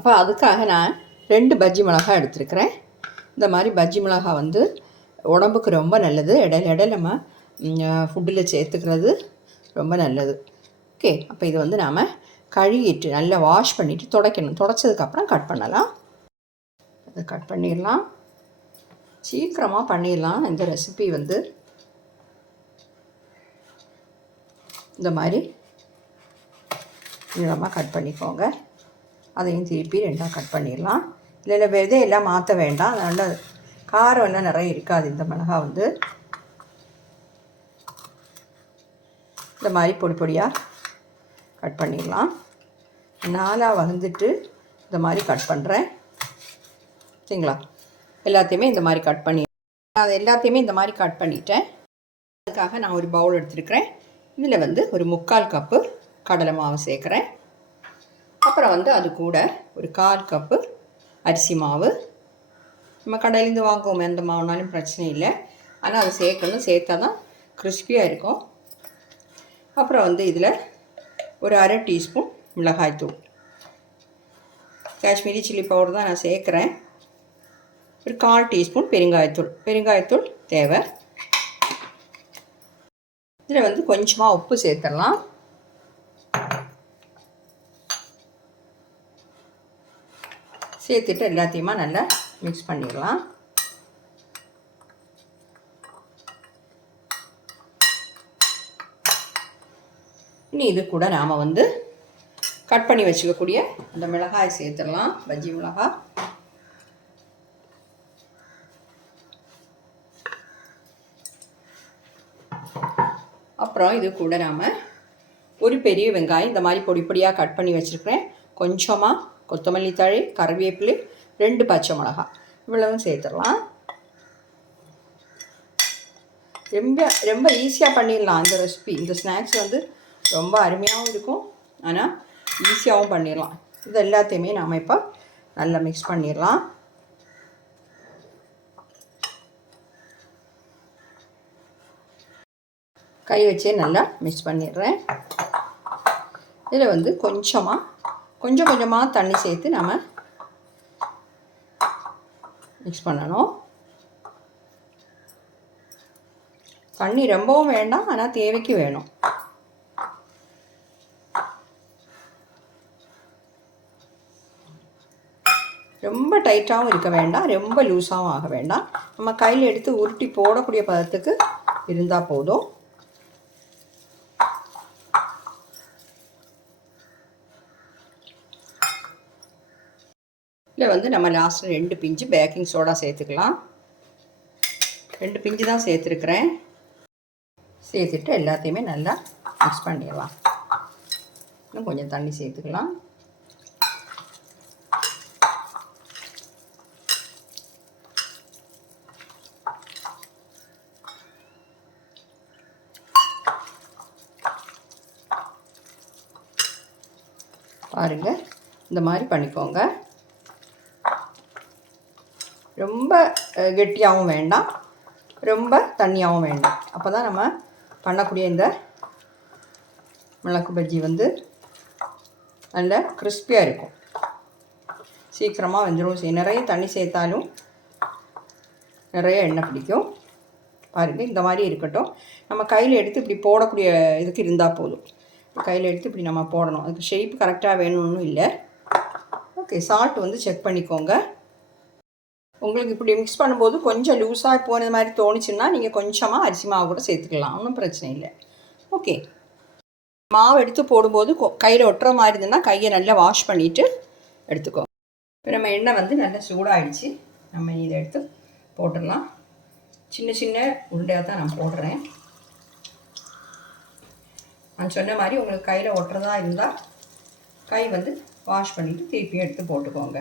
அப்போ அதுக்காக நான் ரெண்டு பஜ்ஜி மிளகாய் எடுத்துருக்கிறேன். இந்த மாதிரி பஜ்ஜி மிளகாய் வந்து உடம்புக்கு ரொம்ப நல்லது. இடையில இடையில நம்ம ஃபுட்டில் சேர்த்துக்கிறது ரொம்ப நல்லது. ஓகே அப்போ இது வந்து நாம் கழுகிட்டு நல்லா வாஷ் பண்ணிவிட்டு துடைக்கணும். துடைச்சதுக்கப்புறம் கட் பண்ணலாம். அதை கட் பண்ணிடலாம். சீக்கிரமாக பண்ணிடலாம். இந்த ரெசிபி வந்து. இந்த மாதிரி நீளமாக கட் பண்ணிக்கோங்க. அதையும் திருப்பி ரெண்டாக கட் பண்ணிடலாம். இல்லை இல்லை விதையெல்லாம் மாற்ற வேண்டாம். அதனால் காரம் எல்லாம் நிறைய இருக்காது. இந்த மிளகா வந்து இந்த மாதிரி பொடி பொடியாக கட் பண்ணிடலாம். நாலாக வந்துட்டு இந்த மாதிரி கட் பண்ணுறேன் சரிங்களா? எல்லாத்தையுமே இந்த மாதிரி கட் பண்ணி அது எல்லாத்தையுமே இந்த மாதிரி கட் பண்ணிட்டேன். அதுக்காக நான் ஒரு பவுல் எடுத்துருக்கிறேன். இதில் வந்து ஒரு முக்கால் கப்பு கடலை மாவு சேர்க்குறேன். அப்புறம் வந்து அது கூட ஒரு கால் கப்பு அரிசி மாவு. நம்ம கடையிலேருந்து வாங்குவோம் எந்த மாவுனாலும் பிரச்சனை இல்லை. ஆனால் அது சேர்க்கணும். சேர்த்தா தான் கிறிஸ்பியாக இருக்கும். அப்புறம் வந்து இதில் ஒரு அரை டீஸ்பூன் மிளகாய்த்தூள் காஷ்மீரி சில்லி பவுடர் தான் நான் சேர்க்குறேன். ஒரு கால் டீஸ்பூன் பெருங்காயத்தூள் பெருங்காயத்தூள் தேவை. இதில் வந்து கொஞ்சமாக உப்பு சேர்த்துடலாம். சேர்த்துட்டு எல்லாத்தையுமா நல்லா மிக்ஸ் பண்ணிடலாம். இனி இது கூட நாம் வந்து கட் பண்ணி வச்சுக்கக்கூடிய அந்த மிளகாய் சேர்த்துடலாம். பஜ்ஜி மிளகாய் அப்புறம் இது கூட நாம் ஒரு பெரிய வெங்காயம் இந்த மாதிரி பொடி பொடியாக கட் பண்ணி வச்சுருக்கிறேன். கொஞ்சமாக கொத்தமல்லி தழை கருவேப்பிலை ரெண்டு பச்சை மிளகா. இவ்வளவும் சேர்த்துடலாம். ரொம்ப ரொம்ப ஈஸியாக பண்ணிடலாம் இந்த ரெசிபி இந்த ஸ்நாக்ஸ் வந்து ரொம்ப அருமையாகவும் இருக்கும். ஆனால் ஈஸியாகவும் பண்ணிடலாம். இது எல்லாத்தையுமே நாம் இப்போ நல்லா மிக்ஸ் பண்ணிடலாம். கை வச்சே நல்லா மிக்ஸ் பண்ணிடுறேன். இதில் வந்து கொஞ்சமாக கொஞ்சம் கொஞ்சமாக தண்ணி சேர்த்து நம்ம மிக்ஸ் பண்ணணும். தண்ணி ரொம்பவும் வேண்டாம் ஆனால் தேவைக்கு வேணும். ரொம்ப டைட்டாகவும் இருக்க வேண்டாம் ரொம்ப லூஸாகவும் ஆக வேண்டாம். நம்ம கையில் எடுத்து உருட்டி போடக்கூடிய பதத்துக்கு இருந்தால் போதும். இதில் வந்து நம்ம லாஸ்ட்டில் ரெண்டு பிஞ்சு பேக்கிங் சோடா சேர்த்துக்கலாம். ரெண்டு பிஞ்சு தான் சேர்த்துருக்குறேன். சேர்த்துட்டு எல்லாத்தையுமே நல்லா மிக்ஸ் பண்ணிடலாம். இன்னும் கொஞ்சம் தண்ணி சேர்த்துக்கலாம். பாருங்கள் இந்த மாதிரி பண்ணிக்கோங்க. ரொம்ப கெட்டியாகவும் வேண்டாம். ரொம்ப தண்ணியாகவும் வேண்டாம். அப்போ தான் நம்ம பண்ணக்கூடிய இந்த மிளகு பஜ்ஜி வந்து நல்ல கிறிஸ்பியாக இருக்கும். சீக்கிரமாக வெந்துடும் நிறைய தண்ணி சேர்த்தாலும் நிறைய எண்ணெய் பிடிக்கும். பாருங்கள் இந்த மாதிரி இருக்கட்டும். நம்ம கையில் எடுத்து இப்படி போடக்கூடிய இதுக்கு இருந்தால் போதும். கையில் எடுத்து இப்படி நம்ம போடணும். அதுக்கு ஷேப் கரெக்டாக வேணும்னு இல்லை. ஓகே சால்ட் வந்து செக் பண்ணிக்கோங்க. உங்களுக்கு இப்படி மிக்ஸ் பண்ணும்போது கொஞ்சம் லூஸாக போனது மாதிரி தோணுச்சுன்னா நீங்கள் கொஞ்சமாக அரிசி மாவு கூட சேர்த்துக்கலாம். ஒன்றும் பிரச்சனை இல்லை. ஓகே மாவு எடுத்து போடும்போது கையில் ஒட்டுற மாதிரி இருந்ததுன்னா கையை நல்லா வாஷ் பண்ணிவிட்டு எடுத்துக்கோங்க இப்போ நம்ம எண்ணெய் வந்து நல்லா சூடாகிடுச்சு நம்ம இதை எடுத்து போட்டுடலாம். சின்ன சின்ன உருண்டையாக தான் நான் போடுறேன். நான் சொன்ன மாதிரி உங்களுக்கு கையில் ஒட்டுறதா இருந்தால் கை வந்து வாஷ் பண்ணிவிட்டு திருப்பி எடுத்து போட்டுக்கோங்க.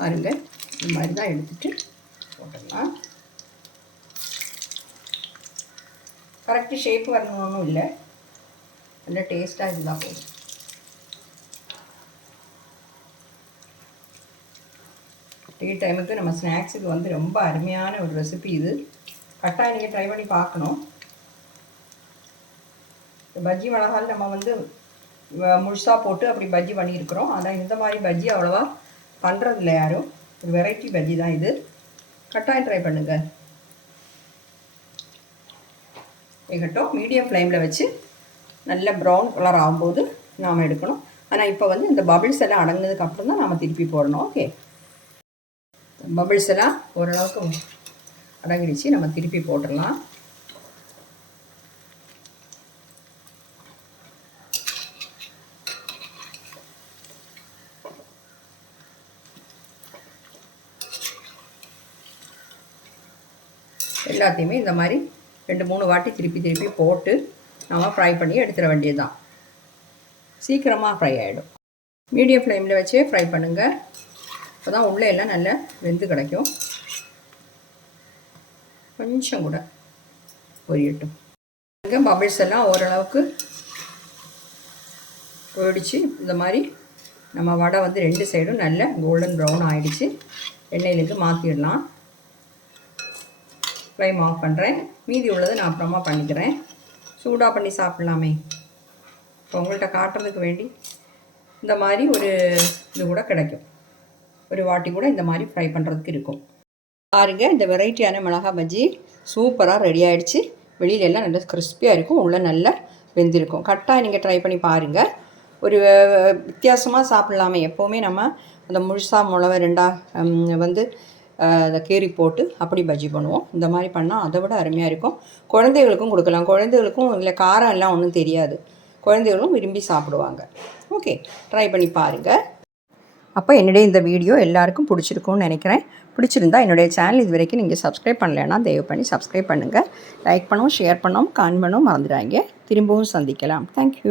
பாருங்கள் இந்த மாதிரி தான் எடுத்துகிட்டு போட்டுக்கலாம். கரெக்டு ஷேப் வரணும்னு இல்லை. நல்ல டேஸ்ட்டாக இருந்தால் போதும். டீ டைமுக்கு நம்ம ஸ்நாக்ஸுக்கு வந்து ரொம்ப அருமையான ஒரு ரெசிபி இது. கட்டாயம் நீங்கள் ட்ரை பண்ணி பார்க்கணும். பஜ்ஜி மிளகால் நம்ம வந்து முழுசாக போட்டு அப்படி பஜ்ஜி பண்ணியிருக்கிறோம். ஆனால் இந்த மாதிரி பஜ்ஜி அவ்வளோவா பண்ணுறதில்ல யாரும் ஒரு வெரைட்டி பஜ்ஜி தான் இது. கட்டாயம் ட்ரை பண்ணுங்கள் வேகட்டும் மீடியம் ஃப்ளேமில் வச்சு நல்ல ப்ரௌன் கலர் ஆகும்போது நாம் எடுக்கணும். ஆனால் இப்போ வந்து இந்த பபிள்ஸ் எல்லாம் அடங்கினதுக்கு அப்புறம் தான் நாம் திருப்பி போடணும். ஓகே பபிள்ஸ் எல்லாம் ஓரளவுக்கு அடங்கிடுச்சு. நம்ம திருப்பி போட்டுடலாம். எல்லாத்தையுமே இந்த மாதிரி ரெண்டு மூணு வாட்டி திருப்பி திருப்பி போட்டு நம்ம ஃப்ரை பண்ணி எடுத்துட வேண்டியது தான் சீக்கிரமாக ஃப்ரை ஆகிடும் மீடியம் ஃப்ளேமில் வச்சே ஃப்ரை பண்ணுங்கள் அப்போ தான் உள்ளே எல்லாம் நல்லா வெந்து கிடைக்கும். கொஞ்சம் கூட பொரியட்டும். இங்கே பபிள்ஸ் எல்லாம் ஓரளவுக்கு போயிடுச்சு. இந்த மாதிரி நம்ம வடை வந்து ரெண்டு சைடும் நல்ல கோல்டன் ப்ரௌன் ஆகிடுச்சு எண்ணெயிலேருந்து மாற்றிடலாம் ஃப்ளைம் ஆஃப் பண்ணுறேன் மீதி உள்ளதை நான் அப்புறமா பண்ணிக்கிறேன். சூடாக பண்ணி சாப்பிட்லாமே. இப்போ உங்கள்கிட்ட காட்டுறதுக்கு வேண்டி இந்த மாதிரி ஒரு இது கூட கிடைக்கும். ஒரு வாட்டி கூட இந்த மாதிரி ஃப்ரை பண்ணுறதுக்கு இருக்கும். பாருங்க இந்த வெரைட்டியான மிளகா பஜ்ஜி சூப்பராக ரெடி ஆகிடுச்சு வெளியில எல்லாம் நல்லா கிறிஸ்பியாக இருக்கும். உள்ளே நல்லா வெந்திருக்கும். கரெக்டாக நீங்கள் ட்ரை பண்ணி பாருங்கள் ஒரு வித்தியாசமாக சாப்பிட்லாமே. எப்போவுமே நம்ம அந்த முழுசாக மிளவை ரெண்டாக வந்து அதை கீறி போட்டு அப்படி பஜ்ஜி பண்ணுவோம். இந்த மாதிரி பண்ணால் அதை விட அருமையாக இருக்கும். குழந்தைகளுக்கும் கொடுக்கலாம். குழந்தைகளுக்கும் இல்லை காரம் எல்லாம் ஒன்றும் தெரியாது. குழந்தைகளும் விரும்பி சாப்பிடுவாங்க. ஓகே ட்ரை பண்ணி பாருங்கள் அப்போ என்னுடைய இந்த வீடியோ எல்லாருக்கும் பிடிச்சிருக்கும்னு நினைக்கிறேன். பிடிச்சிருந்தா என்னுடைய சேனல் இது வரைக்கும் நீங்கள் சப்ஸ்கிரைப் பண்ணலைன்னா தயவு பண்ணி சப்ஸ்கிரைப் பண்ணுங்கள் லைக் பண்ணவும் ஷேர் பண்ணவும் கான் பண்ணவும் மறந்துடாங்க திரும்பவும் சந்திக்கலாம். தேங்க்யூ